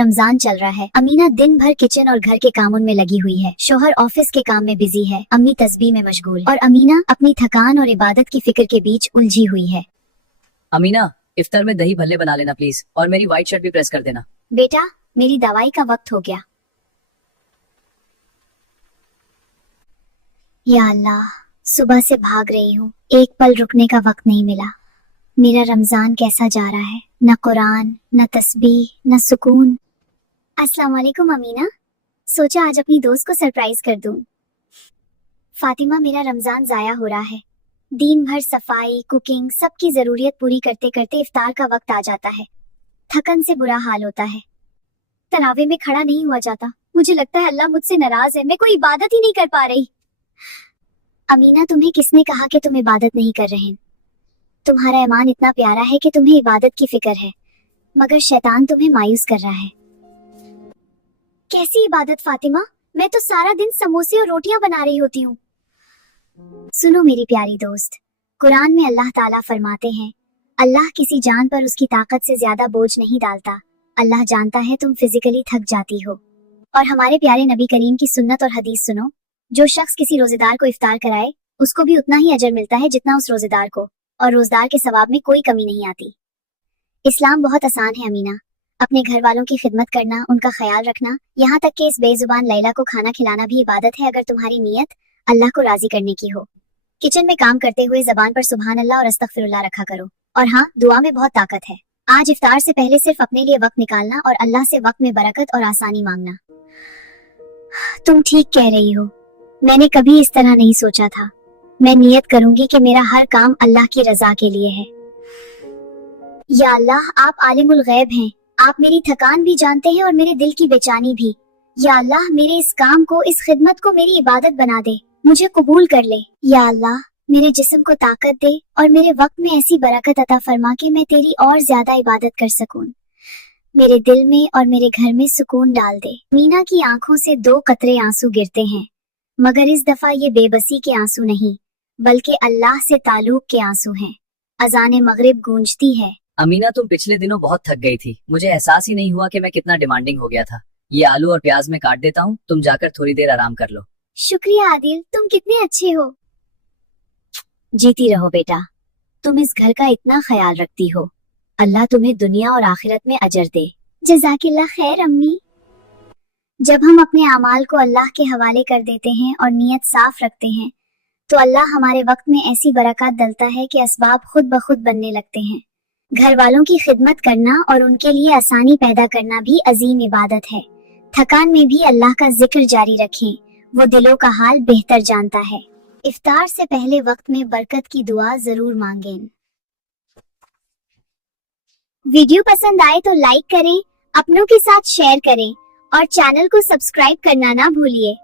रमजान चल रहा है। अमीना दिन भर किचन और घर के कामों में लगी हुई है। शोहर ऑफिस के काम में बिजी है, अम्मी तस्बीह में मशगूल और अमीना अपनी थकान और इबादत की फिक्र के बीच उलझी हुई है। अमीना, इफ्तार में दही भल्ले बना लेना प्लीज, और मेरी व्हाइट शर्ट भी प्रेस कर देना। बेटा, मेरी दवाई का वक्त हो गया। या अल्लाह, सुबह से भाग रही हूँ, एक पल रुकने का वक्त नहीं मिला। मेरा रमजान कैसा जा रहा है? न कुरान, न तस्बीह, न सुकून। अस्सलाम वालेकुम अमीना, सोचा आज अपनी दोस्त को सरप्राइज कर दूं। फातिमा, मेरा रमजान जाया हो रहा है। दिन भर सफाई, कुकिंग, सबकी जरूरियत पूरी करते करते इफ्तार का वक्त आ जाता है। थकन से बुरा हाल होता है। तरावे में खड़ा नहीं हुआ जाता। मुझे लगता है अल्लाह मुझसे नाराज है, मैं कोई इबादत ही नहीं कर पा रही। अमीना, तुम्हें किसने कहा कि तुम इबादत नहीं कर रहे? तुम्हारा ईमान इतना प्यारा है कि तुम्हें इबादत की फिक्र है, मगर शैतान तुम्हें मायूस कर रहा है। कैसी इबादत फातिमा? मैं तो सारा दिन समोसे और रोटियां बना रही होती हूँ। सुनो मेरी प्यारी दोस्त, कुरान में अल्लाह ताला फरमाते हैं, अल्लाह किसी जान पर उसकी ताकत से ज्यादा बोझ नहीं डालता। अल्लाह जानता है तुम फिजिकली थक जाती हो। और हमारे प्यारे नबी करीम की सुन्नत और हदीस सुनो, जो शख्स किसी रोजेदार को इफ्तार कराए उसको भी उतना ही अजर मिलता है जितना उस रोजेदार को, और रोजदार के सवाब में कोई कमी नहीं आती। इस्लाम बहुत आसान है अमीना, अपने घर वालों की खिदमत करना, उनका ख्याल रखना, यहाँ तक कि इस बेजुबान लैला को खाना खिलाना भी इबादत है, अगर तुम्हारी नीयत अल्लाह को राजी करने की हो। किचन में काम करते हुए जबान पर सुभान अल्लाह और अस्तगफिरुल्लाह रखा करो। और हाँ, दुआ में बहुत ताकत है। आज इफ्तार से पहले सिर्फ अपने लिए वक्त निकालना और अल्लाह से वक्त में बरकत और आसानी मांगना। तुम ठीक कह रही हो, मैंने कभी इस तरह नहीं सोचा था। मैं नियत करूंगी कि मेरा हर काम अल्लाह की रजा के लिए है। या अल्लाह, आप आलिमुल गैब हैं, आप मेरी थकान भी जानते हैं और मेरे दिल की बेचैनी भी। या अल्लाह, मेरे इस काम को, इस खिदमत को मेरी इबादत बना दे, मुझे कबूल कर ले। या अल्लाह, मेरे जिस्म को ताकत दे और मेरे वक्त में ऐसी बरकत अता फरमा के मैं तेरी और ज्यादा इबादत कर सकूं। मेरे दिल में और मेरे घर में सुकून डाल दे। मीना की आंखों से 2 कतरे आंसू गिरते हैं, मगर इस दफा ये बेबसी के आंसू नहीं, बल्कि अल्लाह से ताल्लुक के आंसू हैं। अजाने मगरिब गूंजती है। अमीना, तुम पिछले दिनों बहुत थक गई थी, मुझे एहसास ही नहीं हुआ कि मैं कितना डिमांडिंग हो गया था। ये आलू और प्याज मैं काट देता हूँ, तुम जाकर थोड़ी देर आराम कर लो। शुक्रिया आदिल, तुम कितने अच्छे हो। जीती रहो बेटा, तुम इस घर का इतना ख्याल रखती हो। अल्लाह तुम्हें दुनिया और आखिरत में अजर दे। जज़ाकिल्लाह खैर अम्मी। जब हम अपने अमाल को अल्लाह के हवाले कर देते हैं और नीयत साफ रखते हैं, तो अल्लाह हमारे वक्त में ऐसी बरकत डलता है कि असबाब खुद ब खुद बनने लगते हैं। घर वालों की खिदमत करना और उनके लिए आसानी पैदा करना भी अजीम इबादत है। थकान में भी अल्लाह का जिक्र जारी रखें, वो दिलों का हाल बेहतर जानता है। इफ्तार से पहले वक्त में बरकत की दुआ जरूर मांगें। वीडियो पसंद आए तो लाइक करें, अपनों के साथ शेयर करें और चैनल को सब्सक्राइब करना ना भूलिए।